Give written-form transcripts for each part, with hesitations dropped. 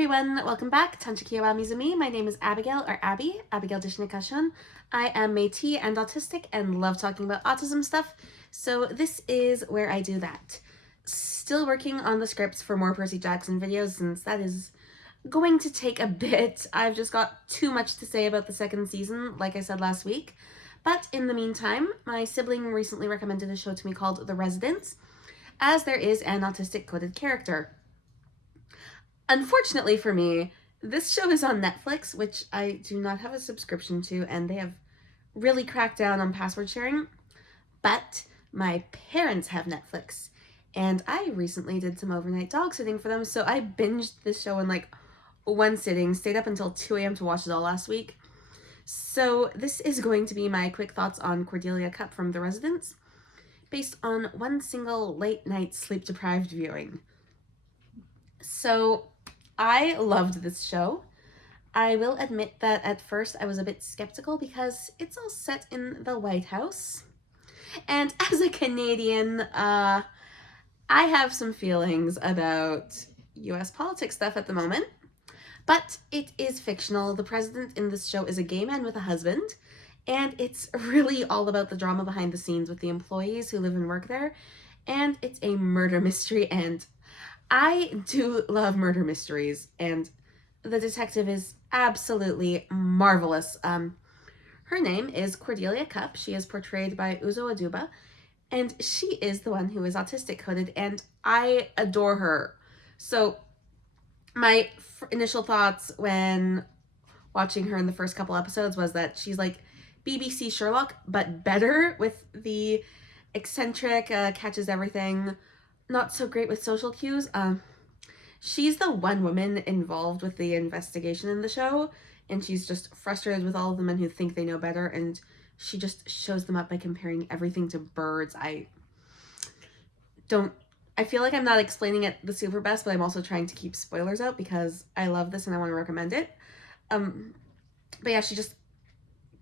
everyone, welcome back. Tanchikiwa Mizumi. My name is Abigail, or Abby, Abigail Dishinikashun. I am Métis and autistic and love talking about autism stuff, so this is where I do that. Still working on the scripts for more Percy Jackson videos since that is going to take a bit. I've just got too much to say about the second season, like I said last week. But in the meantime, my sibling recently recommended a show to me called The Residents, as there is an autistic coded character. Unfortunately for me, this show is on Netflix, which I do not have a subscription to, and they have really cracked down on password sharing. But my parents have Netflix, and I recently did some overnight dog sitting for them, so I binged this show in like one sitting, stayed up until 2 a.m. to watch it all last week. So this is going to be my quick thoughts on Cordelia Cupp from The Residents, based on one single late night sleep deprived viewing. So I loved this show. I will admit that at first I was a bit skeptical because it's all set in the White House. And as a Canadian, I have some feelings about US politics stuff at the moment. But it is fictional. The president in this show is a gay man with a husband. And it's really all about the drama behind the scenes with the employees who live and work there. And it's a murder mystery, and I do love murder mysteries, and the detective is absolutely marvelous. Her name is Cordelia Cupp. She is portrayed by Uzo Aduba, and she is the one who is autistic coded, and I adore her. So my initial thoughts when watching her in the first couple episodes was that she's like BBC Sherlock, but better, with the eccentric, catches everything, not so great with social cues. She's the one woman involved with the investigation in the show, and she's just frustrated with all of the men who think they know better, and she just shows them up by comparing everything to birds. I feel like I'm not explaining it the super best, but I'm also trying to keep spoilers out because I love this and I want to recommend it. But yeah, she just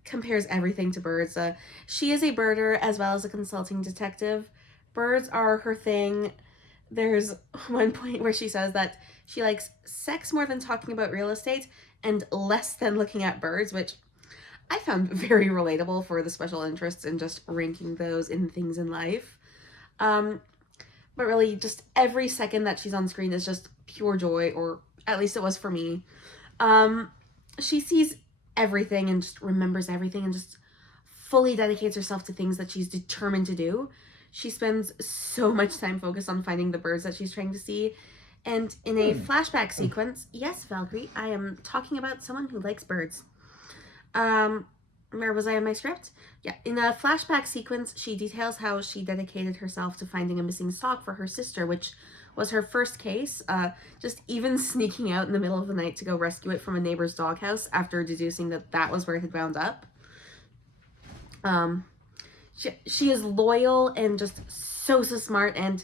compares everything to birds. She is a birder as well as a consulting detective. Birds are her thing. There's one point where she says that she likes sex more than talking about real estate and less than looking at birds, which I found very relatable for the special interests and just ranking those in things in life. But really, just every second that she's on screen is just pure joy, or at least it was for me. She sees everything and just remembers everything and just fully dedicates herself to things that she's determined to do. She spends so much time focused on finding the birds that she's trying to see. And in a flashback sequence, yes, Valkyrie, I am talking about someone who likes birds. Where was I in my script? Yeah, in a flashback sequence, she details how she dedicated herself to finding a missing sock for her sister, which was her first case, just even sneaking out in the middle of the night to go rescue it from a neighbor's doghouse after deducing that that was where it had wound up. She is loyal and just so smart, and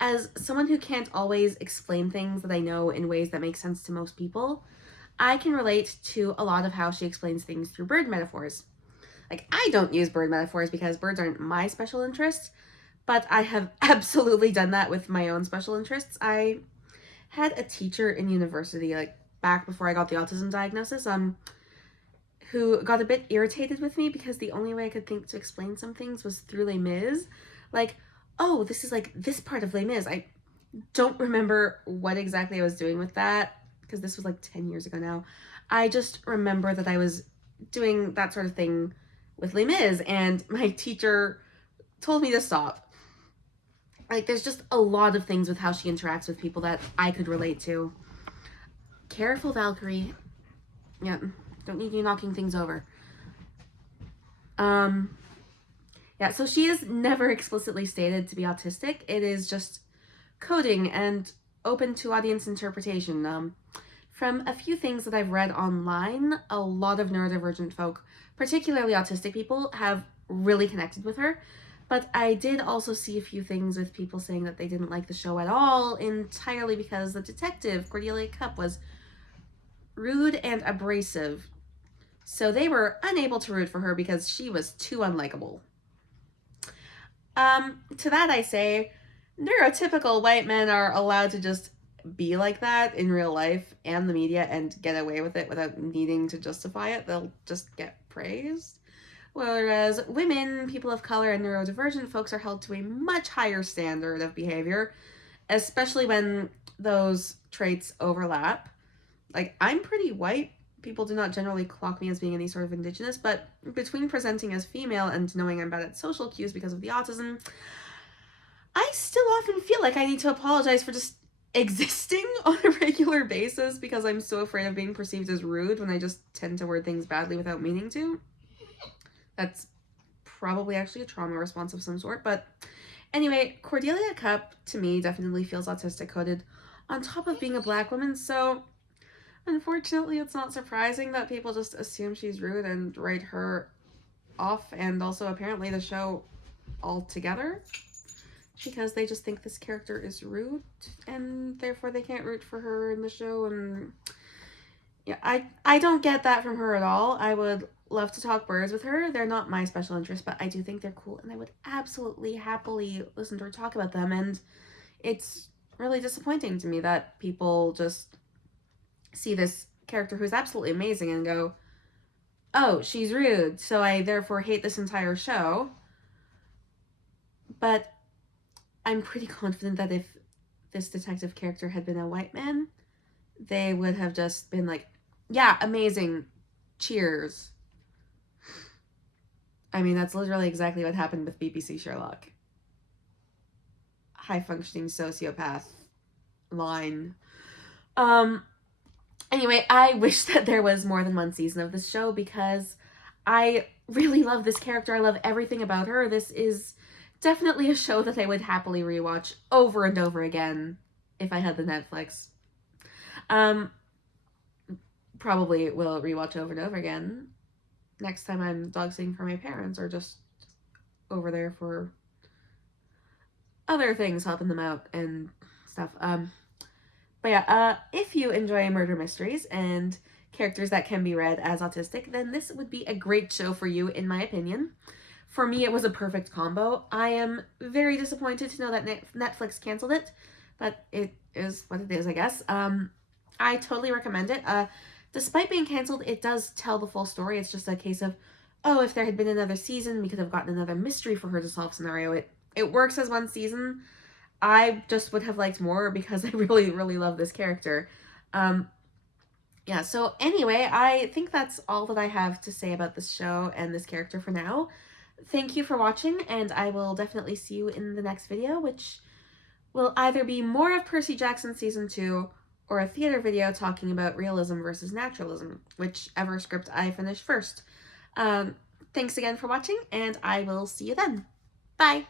as someone who can't always explain things that I know in ways that make sense to most people, I can relate to a lot of how she explains things through bird metaphors. Like, I don't use bird metaphors because birds aren't my special interest, but I have absolutely done that with my own special interests. I had a teacher in university, like back before I got the autism diagnosis, who got a bit irritated with me because the only way I could think to explain some things was through Les Mis. Like, oh, this is like this part of Les Mis. I don't remember what exactly I was doing with that because this was like 10 years ago now. I just remember that I was doing that sort of thing with Les Mis, and my teacher told me to stop. Like, there's just a lot of things with how she interacts with people that I could relate to. Careful, Valkyrie. Yeah. Don't need you knocking things over. Yeah, so she is never explicitly stated to be autistic. It is just coding and open to audience interpretation. From a few things that I've read online, a lot of neurodivergent folk, particularly autistic people, have really connected with her. But I did also see a few things with people saying that they didn't like the show at all, entirely because the detective, Cordelia Cupp, was rude and abrasive. So they were unable to root for her because she was too unlikable. To that I say, neurotypical white men are allowed to just be like that in real life and the media and get away with it without needing to justify it. They'll just get praised. Whereas women, people of color, and neurodivergent folks are held to a much higher standard of behavior, especially when those traits overlap. Like, I'm pretty white. People do not generally clock me as being any sort of indigenous, but between presenting as female and knowing I'm bad at social cues because of the autism, I still often feel like I need to apologize for just existing on a regular basis because I'm so afraid of being perceived as rude when I just tend to word things badly without meaning to. That's probably actually a trauma response of some sort, but anyway, Cordelia Cupp, to me, definitely feels autistic coded on top of being a black woman, so unfortunately it's not surprising that people just assume she's rude and write her off, and also apparently the show altogether, because they just think this character is rude, and therefore they can't root for her in the show, and yeah, I don't get that from her at all. I would love to talk birds with her. They're not my special interest, but I do think they're cool, and I would absolutely happily listen to her talk about them. And it's really disappointing to me that people just see this character who's absolutely amazing and go, oh, she's rude, so I therefore hate this entire show. But I'm pretty confident that if this detective character had been a white man, they would have just been like, yeah, amazing, cheers. I mean, that's literally exactly what happened with BBC Sherlock. High functioning sociopath line. Anyway, I wish that there was more than one season of this show because I really love this character. I love everything about her. This is definitely a show that I would happily rewatch over and over again if I had the Netflix. Probably will rewatch over and over again next time I'm dog sitting for my parents or just over there for other things, helping them out and stuff. But yeah, if you enjoy murder mysteries and characters that can be read as autistic, then this would be a great show for you, in my opinion. For me, it was a perfect combo. I am very disappointed to know that Netflix canceled it, but it is what it is, I guess. I totally recommend it. Despite being canceled, it does tell the full story. It's just a case of, oh, if there had been another season, we could have gotten another mystery for her to solve scenario. It works as one season. I just would have liked more because I really, really love this character. Yeah, so anyway, I think that's all that I have to say about this show and this character for now. Thank you for watching, and I will definitely see you in the next video, which will either be more of Percy Jackson Season 2 or a theater video talking about realism versus naturalism, whichever script I finish first. Thanks again for watching, and I will see you then. Bye!